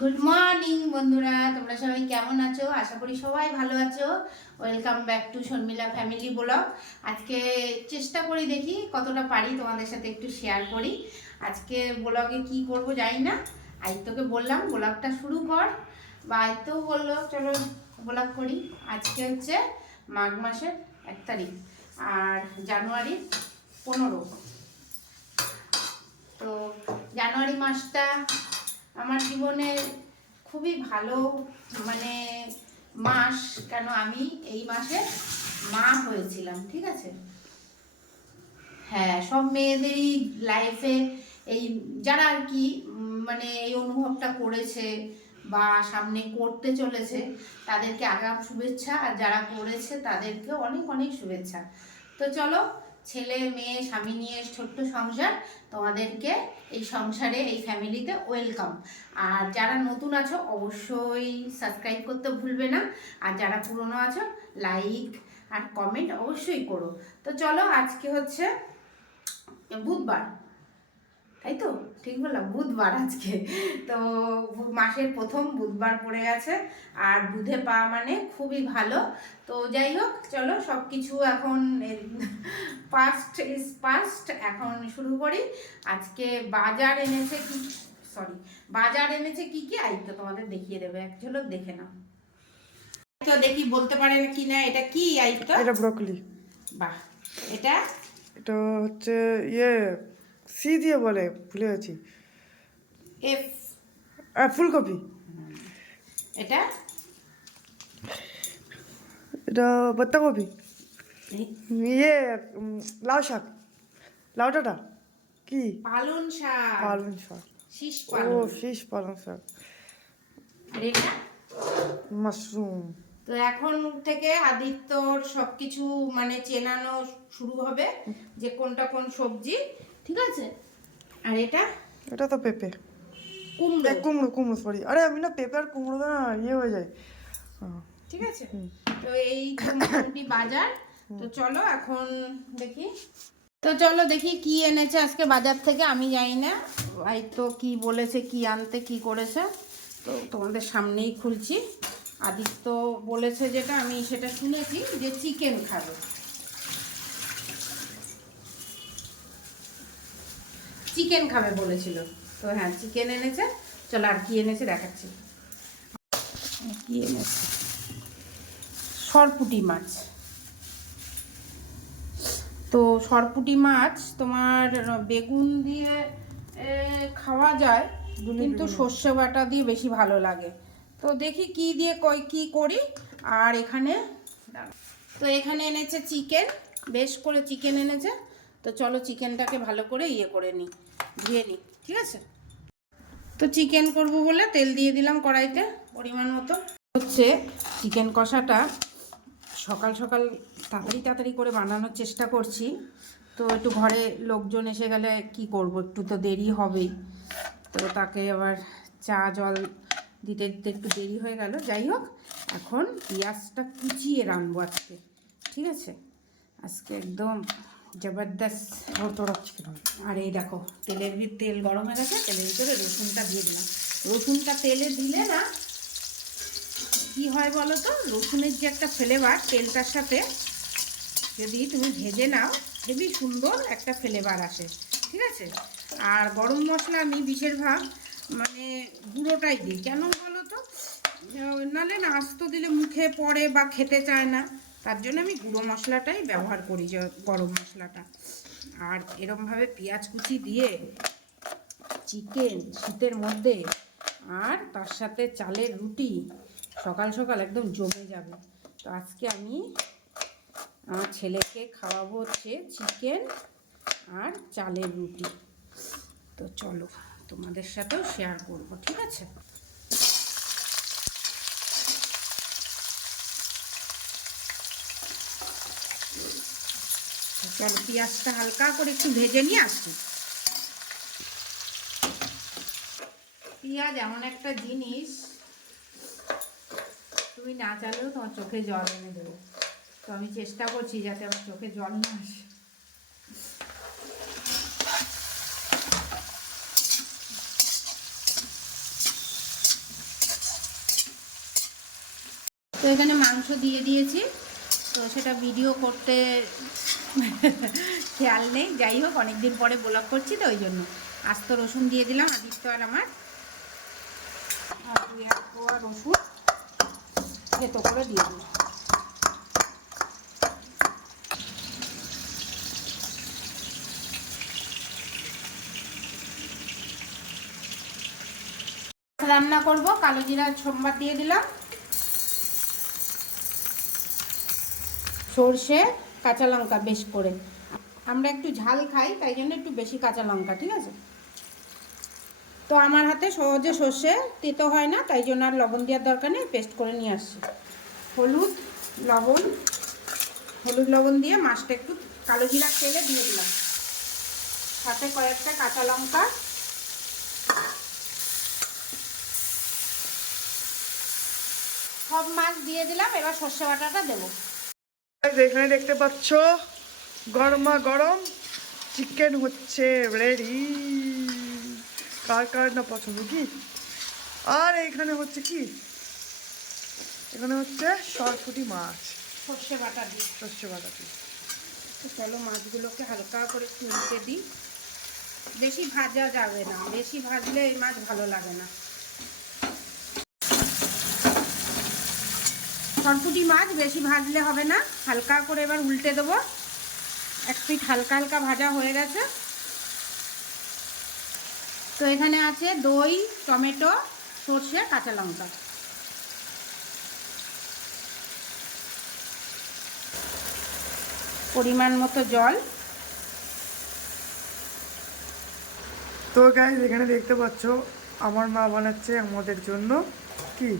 Good morning বন্ধুরা। তোমরা সবাই কেমন আছো? আশা করি সবাই ভালো আছো। Welcome back to Sharmila family blog আজকে চেষ্টা করি দেখি কতটা পারি তোমাদের সাথে একটু শেয়ার করি। আজকে ব্লগে কি করব জানি না। আদিত্যকে বললাম ব্লগটা শুরু কর। বা আদিত্য বলল, চলো ব্লগ করি। আজকে হচ্ছে মাঘ মাসের এক তারিখ, আর জানুয়ারির পনেরো। তো জানুয়ারি মাসটা আমার জীবনের খুবই ভালো মানে মাস কেন আমি এই মাসে মা হয়েছিলাম, ঠিক আছে? হ্যাঁ সব মেয়েদেরই লাইফে এই যারা আর কি মানে এই অনুভবটা করেছে বা সামনে করতে চলেছে, তাদেরকে আগাম শুভেচ্ছা, আর যারা করেছে তাদেরকে অনেক অনেক শুভেচ্ছা। তো চলো ছেলে, মেয়ে, স্বামী নিয়ে ছোট্ট সংসার তোমাদেরকে এই সংসারে, এই ফ্যামিলিতে ওয়েলকাম। আর যারা নতুন আছো, অবশ্যই সাবস্ক্রাইব করতে ভুলবে না। আর যারা পুরনো আছো, লাইক আর কমেন্ট অবশ্যই করো। তো চলো, আজকে হচ্ছে বুধবার। তাই তো? ঠিক বললাম বুধবার আজকে। তো মাসের প্রথম বুধবার পড়ে গেছে আর বুধে পা মানে খুবই ভালো। তো যাই হোক চলো সব কিছু এখন পাস্ট ইজ পাস্ট এখন শুরু করি। আজকে বাজার এনেছে কি সরি বাজার এনেছে কি কি? আইতো তোমাদের দেখিয়ে দেবে এক ঝলক দেখে নাও। তো দেখি বলতে পারেন কি না এটা কি আইতো এটা ব্রকলি বাহ এটা? এটা হচ্ছে ইয়ে সি দিয়ে বলে ভুলে গেছি এফ ফুলকপি। এটা? এটা পাত্তাকপি ইয়ে লাউ শাক। লাউ ডাঁটা কি? পালন শাক। পালং শাক। শীষ ও পালন পালং শাক। এটা? মাশরুম। তো এখন থেকে আদিত্যর সবকিছু মানে চেনানো শুরু হবে যে কোনটা কোন সবজি। ঠিক আছে? আর এটা? এটা তো পেঁপে। কুমড়ো। কুমড়ো কুমড়ো সরি আরে আমি না পেঁপে আর কুমড়ো না ইয়ে হয়ে যায়। হ্যাঁ। ঠিক আছে? তো এই মোটামুটি বাজার। তো চলো এখন দেখি। তো চলো দেখি কি এনেছে আজকে বাজার থেকে আমি জানি না। ভাই তো কি বলেছে কি আনতে কি করেছে। তো তোমাদের সামনেই খুলছি। আদিত্য বলেছে যেটা আমি সেটা শুনেছি যে চিকেন খাবে। চিকেন খাবে বলেছিল। তো হ্যাঁ চিকেন এনেছে। চলো আর কি এনেছে দেখাচ্ছি। কি এনেছে? সরপুটি মাছ। তো সরপুটি মাছ তোমার বেগুন দিয়ে খাওয়া যায় কিন্তু সর্ষে বাটা দিয়ে বেশি ভালো লাগে। তো দেখি কি দিয়ে কই কি করি। আর এখানে তো এখানে এনেছে চিকেন বেশ করে চিকেন এনেছে। তো চলো চিকেনটাকে ভালো করে ইয়ে করে নিই। ধুয়ে নিই, ঠিক আছে? তো চিকেন করব বলে তেল দিয়ে দিলাম কড়াইতে, পরিমাণ মতো। হচ্ছে চিকেন কষাটা সকাল সকাল তাড়াতাড়ি তাড়াতাড়ি করে বানানোর চেষ্টা করছি। তো একটু ঘরে লোকজন এসে গেলে কি করব, একটু তো দেরি হবেই। তো তাকে আবার চা, জল দিতে দিতে একটু দেরি হয়ে গেল। যাই হোক, এখন পেঁয়াজটা কুচিয়ে রানবো আজকে, ঠিক আছে? আজকে একদম জবরদস্ত তোরা চিকেন আর এই দেখো তেলের ভিত তেল গরম হয়ে গেছে, তেলের ভিতরে রসুনটা দিয়ে দিলাম। রসুনটা তেলে দিলে না, কি হয় বলো তো? রসুনের যে একটা ফ্লেভার তেলটার সাথে যদি তুমি ভেজে নাও, হেবি সুন্দর একটা ফ্লেভার আসে। ঠিক আছে? আর গরম মশলা আমি বেশিরভাগ মানে গুঁড়োটাই দিই। কেন বলো তো? নাহলে না আস্ত দিলে মুখে পড়ে বা খেতে চায় না। তার জন্য আমি গুঁড়ো মশলাটাই ব্যবহার করি গরম মশলাটা। আর এরমভাবে পেঁয়াজ কুচি দিয়ে চিকেন শীতের মধ্যে, আর তার সাথে চালের রুটি সকাল সকাল একদম জমে যাবে। তো আজকে আমি আমার ছেলেকে খাওয়াবো হচ্ছে চিকেন আর চালের রুটি। তো চলো তোমাদের সাথেও শেয়ার করব, ঠিক আছে? চলো পেঁয়াজটা হালকা করে একটু ভেজে নিয়ে আসি পেঁয়াজ এমন একটা জিনিস, তুমি না চালেও তোমার চোখে জল এনে দেবো। তো আমি চেষ্টা করছি যাতে আমার চোখে জল না আসে। তো এখানে মাংস দিয়ে দিয়েছি। তো সেটা ভিডিও করতে খেয়াল নেই। যাই হোক, অনেকদিন পরে ব্লগ করছি তো, ওই জন্য আস্ত রসুন দিয়ে দিলাম আর আমার। আর দুই কোয়া রসুন, থেতো করে দিয়ে দিলাম। রান্না করব, কালো জিরা সোমবার দিয়ে দিলাম। সর্ষে কাঁচা লঙ্কা বেশ করে। আমরা একটু ঝাল খাই, তাই জন্য একটু বেশি কাঁচা লঙ্কা, ঠিক আছে? তো আমার হাতে সহজে সর্ষে তেতো হয় না, তাই জন্য আর লবণ দেওয়ার দরকার নেই, পেস্ট করে নিয়ে আসছি। হলুদ, লবণ হলুদ লবণ দিয়ে মাছটা একটু কালো জিরা তেলে দিয়ে দিলাম। সাথে কয়েকটা কাঁচা লঙ্কা। সব মাছ দিয়ে দিলাম, এবার সর্ষে বাটাটা দেবো। এখানে দেখতে পাচ্ছ গরমা গরম চিকেন হচ্ছে রেডি কার কার না পছন্দ কি? আর এখানে হচ্ছে কি? এখানে হচ্ছে সরপুটি মাছ। সর্ষে বাটা দিই শস্য বাটাটি তো চলো মাছগুলোকে হালকা করে উল্টে দিই। বেশি ভাজা যাবে না। বেশি ভাজলে এই মাছ ভালো লাগে না। সরপুটি মাছ বেশি ভাজলে হবে না। হালকা করে এবার উল্টে দেবো। এক পিঠ হালকা হালকা ভাজা হয়ে গেছে। তো এখানে আছে দই, টমেটো, সর্ষে, কাঁচা লঙ্কা। পরিমাণ মতো জল। তো গাইজ এখানে দেখতে পাচ্ছ, আমার মা বানাচ্ছে আমাদের জন্য কি?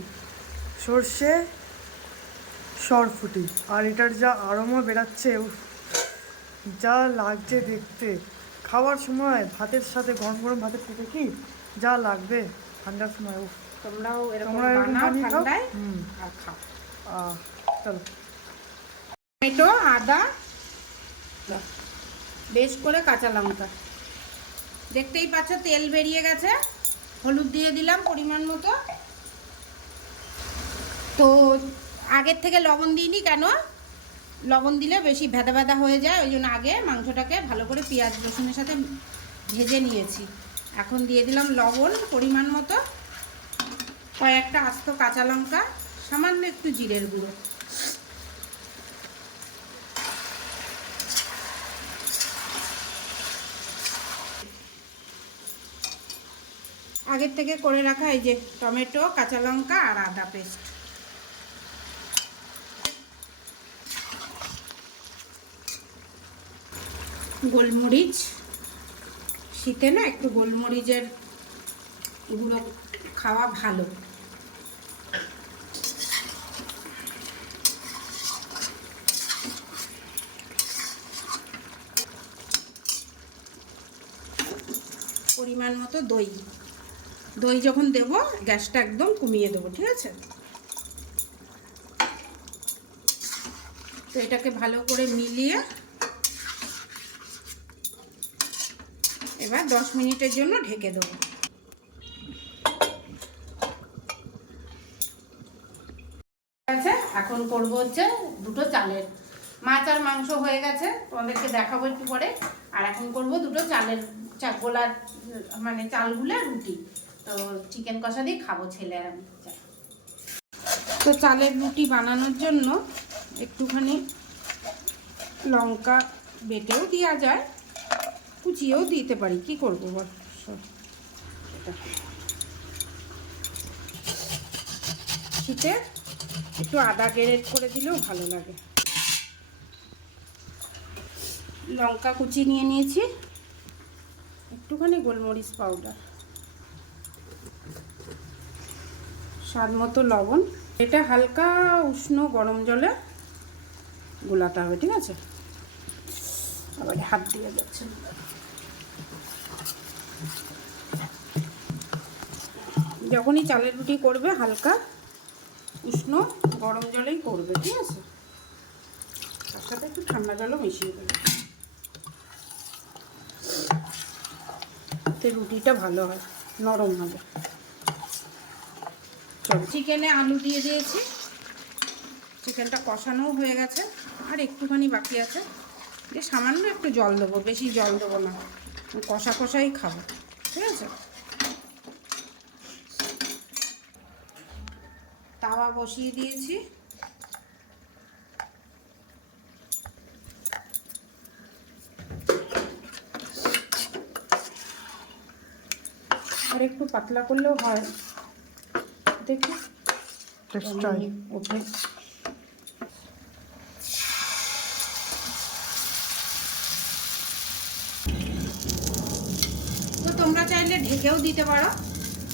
সর্ষে সরফুটি আর এটার যা আরমও বেরাচ্ছে উফ, যা লাগছে দেখতে। খাওয়ার সময় ভাতের সাথে গরম গরম ভাতের সাথে কি যা লাগবে ঠান্ডার সময় উফ। তোমরাও এরকম তোমরা বানাও ঠান্ডায় হুম। আর খাও। আহ, চলো। টমেটো আদা বেশ করে কাঁচা লঙ্কা। দেখতেই পাচ্ছ তেল বেরিয়ে গেছে। হলুদ দিয়ে দিলাম পরিমাণ মতো। তো আগের থেকে লবণ দিইনি কেন? লবণ দিলে বেশি ভেদা ভেদা হয়ে যায়, ওই জন্য আগে মাংসটাকে ভালো করে পেঁয়াজ, রসুনের সাথে ভেজে নিয়েছি। এখন দিয়ে দিলাম লবণ, পরিমাণ মতো। কয়েকটা আস্ত কাঁচা লঙ্কা, সামান্য একটু জিরের গুঁড়ো। আগের থেকে করে রাখা এই যে টমেটো, কাঁচা লঙ্কা আর আদা পেস্ট। গোলমরিচ, শীতে না একটু গোলমরিচের গুঁড়ো খাওয়া ভালো। পরিমাণ মতো দই। দই যখন দেব, গ্যাসটা একদম কমিয়ে দেবো, ঠিক আছে? তো এটাকে ভালো করে মিলিয়ে এবার দশ মিনিটের জন্য ঢেকে দেবো। আছে? এখন করব হচ্ছে দুটো চালের। মাছ আর মাংস হয়ে গেছে, তোমাদেরকে দেখাবো একটু পরে। আর এখন করব দুটো চালের চা গোলার মানে চালগুলা রুটি। তো চিকেন কষা দিয়ে খাব ছেলে আর আমি। তো চালের রুটি বানানোর জন্য একটুখানি লঙ্কা বেটেও দেওয়া যায়। কুচিয়েও দিতে পারি। কি করব বল। শীতে একটু আদা গ্রেট করে দিলেও ভালো লাগে। লঙ্কা কুচি নিয়ে নিয়েছি। একটুখানি গোলমরিচ পাউডার। স্বাদ মতো লবণ। এটা হালকা উষ্ণ গরম জলে গোলাতে হবে, ঠিক আছে? আবার হাত দিয়ে যাচ্ছে। যখনই চালের রুটি করবে, হালকা উষ্ণ গরম জলেই করবে, ঠিক আছে? তার সাথে একটু ঠান্ডা জলও মিশিয়ে দেবে। এতে রুটিটা ভালো হয়, নরম হবে। চলো চিকেনে আলু দিয়ে দিয়েছি। চিকেনটা কষানোও হয়ে গেছে, আর একটুখানি বাকি আছে। যে সামান্য একটু জল দেবো বেশি জল দেবো না। কষা কষাই খাব ঠিক আছে? তাওয়া বসিয়ে দিয়েছি। আর একটু পাতলা করলেও হয়। দেখি। ট্রাই ওঠে তো তোমরা চাইলে ঢেকেও দিতে পারো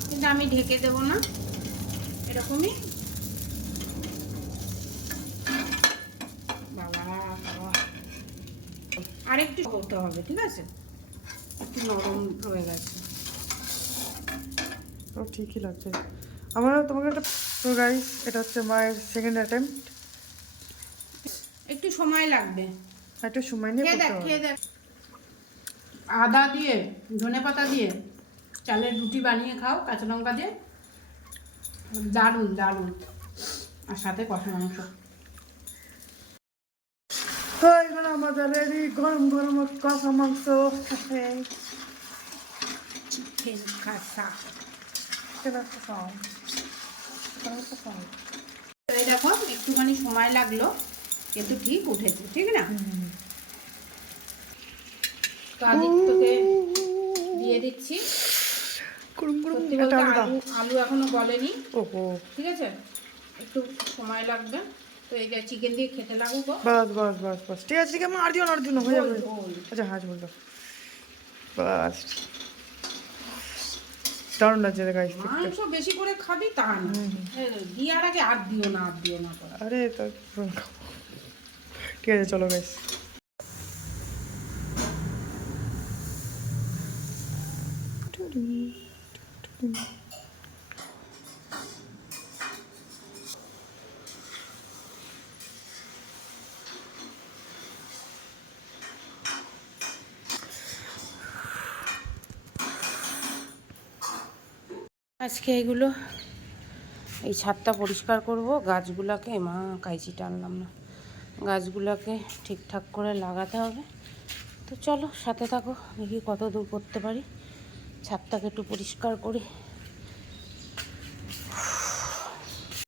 কিন্তু আমি ঢেকে দেবো না। এরকমই। বাবা আর একটু করতে হবে ঠিক আছে? একটু নরম রয়ে গেছে। তো ঠিকই লাগছে। আমার তোমাকে একটা তো গাইস এটা হচ্ছে মায়ের সেকেন্ড অ্যাটেম্প একটু সময় লাগবে। একটু সময় নিয়ে খেয়ে দেখ খেয়ে দেখ। আদা দিয়ে ধনে পাতা দিয়ে চালের রুটি বানিয়ে খাও কাঁচা লঙ্কা দিয়ে। দারুণ দারুণ। আর সাথে কষা মাংস। এখানে আমাদের রেডি গরম গরম কষা মাংস। চিকেন কাঁচা দেখো একটুখানি সময় লাগল কিন্তু ঠিক উঠেছে ঠিক না? তো আদিত্যকে দিয়ে দিচ্ছি। গরম সত্যি আলু আলু এখনও গলেনি। ওহো। ঠিক আছে? একটু সময় লাগবে। তো এই যে চিকেন দিয়ে খেতে লাগুক বাস বাস বাস বাস। ঠিক আছে ঠিক আছে আর দিও না আর দিও না হয়ে যাবে। আচ্ছা হাজ বলল বাস। দারুণ লাগছে গাইস মাংস বেশি করে খাবি তা না। দিয়ার আগে আর দিও না আর দিও না আরে তো ঠিক আছে চলো গাইস আজকে এগুলো, এই ছাদটা পরিষ্কার করব। গাছগুলোকে, মা কাইচি টানলাম না। গাছগুলোকে ঠিকঠাক করে লাগাতে হবে। তো চলো, সাথে থাকো, দেখি কত দূর করতে পারি। ছাদটাকে একটু পরিষ্কার করি।